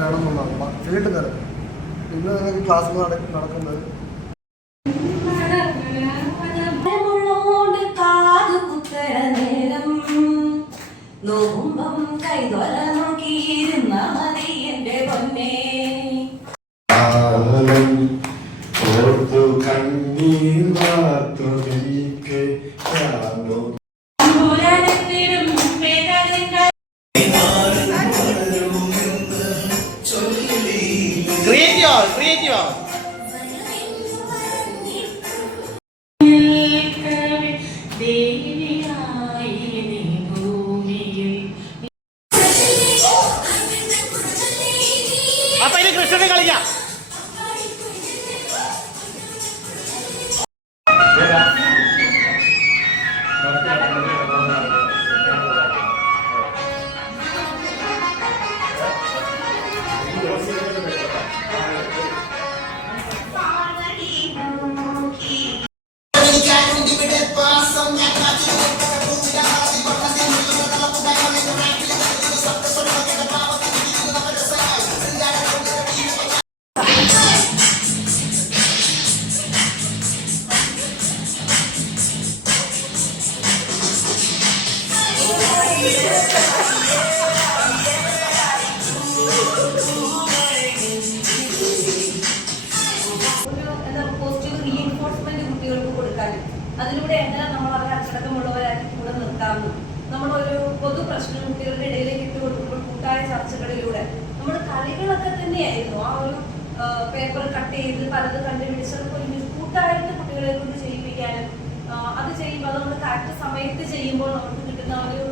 വേണമെന്നുള്ളതാണ് field തരം. ഇന്ന് നിങ്ങൾക്ക് ക്ലാസ് നടക്കുന്നത് കൃഷ്ണനെ കളിക്കാം. അതിലൂടെ എങ്ങനെ നമ്മൾ അവരെ അച്ചടക്കമുള്ളവരാക്കി കൂടെ നിർത്താമെന്നും നമ്മളൊരു പൊതു പ്രശ്നം കുട്ടികളുടെ ഇടയിലേക്ക് ഇട്ട് കൊടുക്കുമ്പോൾ കൂട്ടായ ചർച്ചകളിലൂടെ നമ്മുടെ കളികളൊക്കെ തന്നെയായിരുന്നു. ആ ഒരു പേപ്പർ കട്ട് ചെയ്ത് പലത് കണ്ടുപിടിച്ചതൊക്കെ ഒരുമിച്ച് കൂട്ടായിട്ട് കുട്ടികളെ കൊണ്ട് ചെയ്യിപ്പിക്കാനും അത് ചെയ്യുമ്പോൾ അത് നമ്മൾ കറക്റ്റ് സമയത്ത് ചെയ്യുമ്പോൾ നമുക്ക് കിട്ടുന്ന ഒരു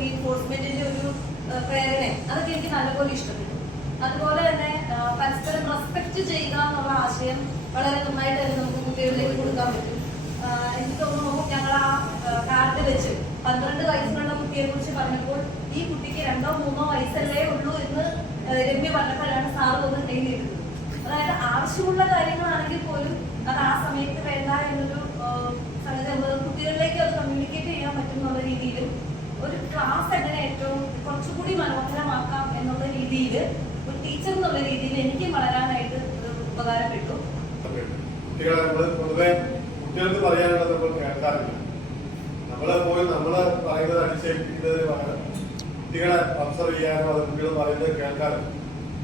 റീഎൻഫോഴ്സ്മെന്റിന്റെ ഒരു പ്രേരണ അതൊക്കെ എനിക്ക് നല്ലപോലെ ഇഷ്ടപ്പെട്ടു. അതുപോലെ തന്നെ പരസ്പരം റെസ്പെക്ട് ചെയ്യുക എന്നുള്ള ആശയം വളരെ നന്നായിട്ട് തന്നെ നമുക്ക് കുട്ടികളിലേക്ക് കൊടുക്കാൻ പറ്റും. എനിക്ക് തോന്നുന്നു ഞങ്ങൾ ആ കാർഡ് വെച്ച് 12 വയസ്സിലുള്ള കുട്ടിയെ കുറിച്ച് പറഞ്ഞപ്പോൾ ഈ കുട്ടിക്ക് 2 or 3 വയസ്സല്ലേ ഉള്ളൂ എന്ന് രമ്യ പറഞ്ഞപ്പോഴാണ് സാറ് ഒന്ന് എഴുതിയിരുന്നത്. അതായത് ആവശ്യമുള്ള കാര്യങ്ങളാണെങ്കിൽ പോലും അത് ആ സമയത്ത് വേണ്ട എന്നൊരു കുട്ടികളിലേക്ക് അത് കമ്മ്യൂണിക്കേറ്റ് ചെയ്യാൻ പറ്റുന്നുള്ള രീതിയിലും ഒരു ക്ലാസ് എങ്ങനെ ഏറ്റവും കുറച്ചുകൂടി മനോഹരമാക്കാം എന്നുള്ള രീതിയിൽ ഒരു ടീച്ചർ എന്നുള്ള രീതിയിൽ എനിക്ക് വളരാനായിട്ട് ഉപകാരപ്പെട്ടു. കുട്ടികൾക്ക് പറയാനുള്ളത് നമ്മൾ കേൾക്കാറില്ല. നമ്മള് പറയുന്നത് അടിച്ചേൽപ്പിക്കുന്നതിന് പകരം കുട്ടികളെ ഒബ്സർവ് ചെയ്യാനോ അത് കുട്ടികൾ പറയുന്നത് കേൾക്കാറില്ല.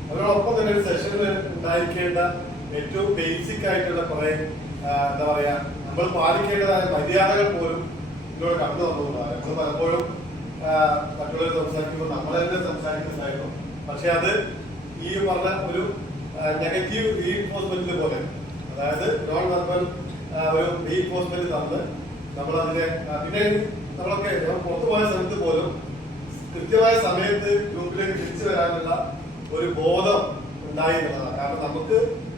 അതിനോടൊപ്പം തന്നെ ഒരു സെഷനിൽ ഉണ്ടായിരിക്കേണ്ട ഏറ്റവും ബേസിക് ആയിട്ടുള്ള കുറെ എന്താ പറയാ നമ്മൾ പാലിക്കേണ്ടതായ മര്യാദകൾ പോലും ഇതിലൂടെ കടന്നു വന്നതുകൊണ്ടാണ്. നമ്മൾ പലപ്പോഴും മറ്റുള്ളവർ സംസാരിക്കുമ്പോൾ നമ്മൾ തന്നെ സംസാരിക്കുന്നുണ്ടായിരുന്നു. പക്ഷെ അത് ഈ പറഞ്ഞ ഒരു നെഗറ്റീവ് റീഎൻഫോഴ്സ്മെന്റ് പോലെ, അതായത് നോൺ വെർബൽ ഒരു റീഎൻഫോഴ്സ്മെന്റ് തന്ന് നമ്മളതിനെ പിന്നെ നമ്മളൊക്കെ പുറത്തു പോയ സ്ഥലത്ത് പോലും കൃത്യമായ സമയത്ത് ഗ്രൂപ്പിലേക്ക് തിരിച്ചു വരാനുള്ള ഒരു ബോധം ഉണ്ടായിരുന്നതാണ്. കാരണം നമുക്ക്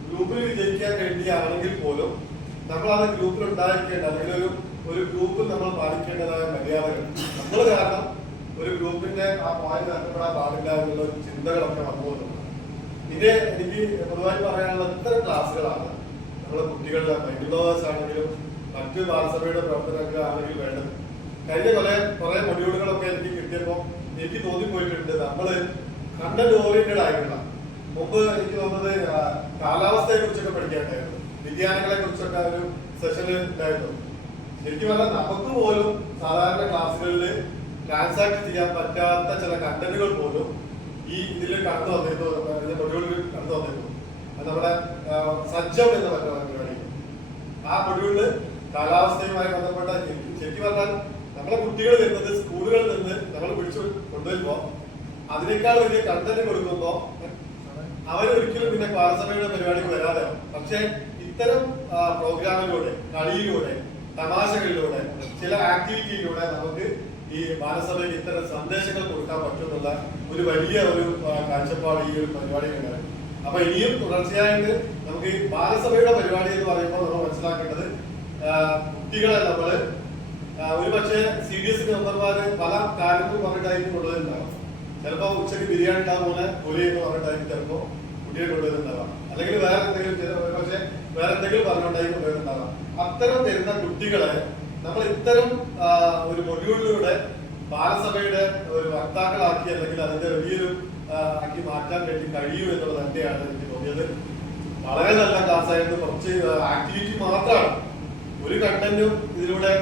ഗ്രൂപ്പിൽ വിജയിക്കാൻ വേണ്ടിയാണെങ്കിൽ പോലും നമ്മളത് ഗ്രൂപ്പിൽ ഉണ്ടായിരിക്കേണ്ട അല്ലെങ്കിൽ ഒരു ഗ്രൂപ്പിൽ നമ്മൾ പാലിക്കേണ്ടതായ മര്യാദകൾ നമ്മൾ കാരണം ഒരു ഗ്രൂപ്പിന്റെ ആ പോയിന്റ് നഷ്ടപ്പെടാൻ പാടില്ല എന്നുള്ള ചിന്തകളൊക്കെ വന്നുകൊണ്ടുണ്ട്. ഇത് എനിക്ക് പൊതുവായി പറയാനുള്ള ഇത്തരം ക്ലാസ്സുകളാണ് നമ്മളെ കുട്ടികളുടെ മൈൻഡ്ലോവേഴ്സ് ആണെങ്കിലും മറ്റ് ബാലസഭയുടെ പ്രവർത്തനങ്ങളാണെങ്കിലും വേണ്ടത്. കഴിഞ്ഞ കുറെ മൊഡ്യൂളുകളൊക്കെ എനിക്ക് കിട്ടിയപ്പോൾ എനിക്ക് തോന്നിപ്പോയിട്ടുണ്ട് നമ്മള് കണ്ടന്റ് ഓറിയന്റഡ് ആയിട്ടുള്ള മുമ്പ് എനിക്ക് തോന്നുന്നത് കാലാവസ്ഥയെ കുറിച്ചൊക്കെ പഠിക്കാനായിരുന്നു, വിദ്യാലയങ്ങളെ കുറിച്ചൊക്കെ ഒരു സെഷന് ഉണ്ടായിരുന്നു. ശരിക്കും പറഞ്ഞാൽ നമുക്ക് പോലും സാധാരണ ക്ലാസ്സുകളിൽ ട്രാൻസാക്ട് ചെയ്യാൻ പറ്റാത്ത ചില കണ്ടന്റുകൾ പോലും ഈ ഇതിൽ കടന്നു വന്നിരുന്നു, മൊഡ്യൂളിൽ കടന്നു വന്നിരുന്നു. നമ്മുടെ സജ്ജം എന്ന് പറഞ്ഞ പരിപാടി, ആ മൊഡ്യൂളില് കാലാവസ്ഥയുമായി ബന്ധപ്പെട്ട ശരിക്കും പറഞ്ഞാൽ നമ്മളെ കുട്ടികൾ വരുന്നത് സ്കൂളുകളിൽ നിന്ന് നമ്മൾ പിടിച്ചു കൊണ്ടുവരുമ്പോ അതിനേക്കാൾ വലിയ കണ്ടന്റ് കൊടുക്കുമ്പോ അവരൊരിക്കലും പിന്നെ പാഠസഭയുടെ പരിപാടിക്ക് വരാതെ. പക്ഷെ ഇത്തരം പ്രോഗ്രാമിലൂടെ, കളിയിലൂടെ, തമാശകളിലൂടെ, ചില ആക്ടിവിറ്റിയിലൂടെ നമുക്ക് ഈ ബാലസഭയ്ക്ക് ഇത്തരം സന്ദേശങ്ങൾ കൊടുക്കാൻ പറ്റുന്നുള്ള ഒരു വലിയ ഒരു കാഴ്ചപ്പാട് ഈ ഒരു പരിപാടിയിലുണ്ടായിരുന്നു. അപ്പൊ ഇനിയും തുടർച്ചയായിട്ട് നമുക്ക് ഈ ബാലസഭയുടെ പരിപാടി എന്ന് പറയുമ്പോൾ നമ്മൾ മനസ്സിലാക്കേണ്ടത് കുട്ടികളെ നമ്മള് ഒരുപക്ഷെ CDSE മെമ്പർമാര് പല കാര്യങ്ങളും പറഞ്ഞിട്ടായിരിക്കും കൊണ്ടുവരുന്നുണ്ടാവും. ചിലപ്പോ ഉച്ചയ്ക്ക് ബിരിയാണി ഉണ്ടാകും പോലെ പൊലി എന്ന് പറഞ്ഞിട്ടായിരിക്കും ചിലപ്പോ കുട്ടിയെ കൊണ്ടുവരുന്നുണ്ടാവാം, അല്ലെങ്കിൽ വേറെ എന്തെങ്കിലും പറഞ്ഞുകൊണ്ടായിരിക്കും കൊണ്ടുവരുന്നുണ്ടാവാം. അത്തരം തരുന്ന കുട്ടികളെ നമ്മൾ ഇത്തരം ഒരു മൊഡ്യൂളിലൂടെ ബാലസഭയുടെ ഒരു വക്താക്കളാക്കി അല്ലെങ്കിൽ അതിന്റെ വലിയൊരു ആക്കി മാറ്റാൻ വേണ്ടി കഴിയും എന്നുള്ളത് തന്നെയാണ് എനിക്ക് തോന്നിയത്. വളരെ നല്ല ക്ലാസ് ആയിരുന്നു. കുറച്ച് ആക്ടിവിറ്റി മാത്രമാണ്, ഒരു കണ്ടന്റും ഇതിലൂടെ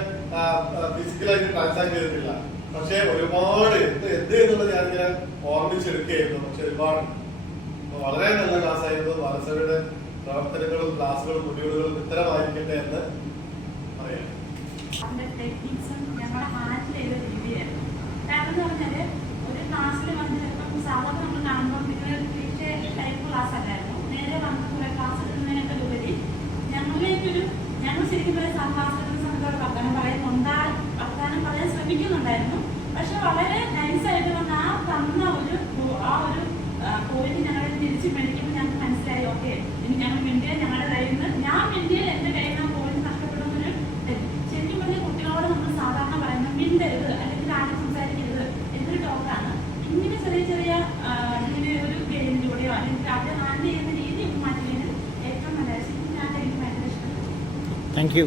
ഫിസിക്കലായിട്ട് ട്രാൻസാക്ട് ചെയ്തിട്ടില്ല. പക്ഷെ ഒരുപാട് എന്ത് എന്നുള്ളത് ഞാനിങ്ങനെ ഓർമ്മിച്ചെടുക്കുകയായിരുന്നു. പക്ഷെ ഒരുപാട് വളരെ നല്ല ക്ലാസ് ആയിരുന്നു. ബാലസഭയുടെ പ്രവർത്തനങ്ങളും ക്ലാസ്സുകളും മൊഡ്യൂളുകളും ഇത്തരമായിരിക്കട്ടെ എന്ന് പറയാം. ടെക്നിക്സും ഞങ്ങളെ ഹാൻഡിൽ ചെയ്ത രീതിയായിരുന്നു. കാരണം എന്ന് പറഞ്ഞാല് ഒരു ക്ലാസ്സിൽ വന്ന് ചിലപ്പോൾ സാധാരണ നമ്മൾ കാണുമ്പോൾ നിങ്ങൾ ടൈപ്പ് ക്ലാസ് അല്ലായിരുന്നു. നേരെ വന്ന് കുറെ ക്ലാസ് എടുക്കുന്നതിനൊക്കെ ഉപരി ഞങ്ങൾ ശരിക്കും പറയാൻ ക്ലാസ് എടുക്കുന്ന സമയത്തോട് വർത്തമാനം പറയാൻ ശ്രമിക്കുന്നുണ്ടായിരുന്നു. പക്ഷെ വളരെ നൈസായിട്ട് വന്ന് തന്ന ഒരു പോയിന്റ് ഞങ്ങളെ തിരിച്ച് മേടിക്കുമ്പോൾ ഞങ്ങൾക്ക് മനസ്സിലായി, ഓക്കെ ഇനി ഞങ്ങൾ മിണ്ടിയ ഞങ്ങളുടെ കയ്യിൽ നിന്ന് ഞാൻ മിണ്ടിയത് എൻ്റെ കയ്യിൽ നിന്ന് പോയിന്റ് നഷ്ടപ്പെടുന്നൊരു ശരിക്കും പറഞ്ഞാൽ കുട്ടികളോട് നമ്മൾ സാധാരണ പറയുന്നത് മിണ്ടരുത് അല്ലെങ്കിൽ ആരും സംസാരിക്കരുത് എന്നൊരു ടോക്കാണ്. ഇങ്ങനെ ചെറിയ ഇങ്ങനെ ഒരു ഗെയിമിലൂടെയോ അല്ലെങ്കിൽ അത് ഹാൻഡിൽ ചെയ്യുന്ന രീതി മാറ്റുന്നതിന് ഏറ്റവും നല്ല ഞാൻ എനിക്ക് ഭയങ്കര ഇഷ്ടപ്പെട്ടു. Thank you.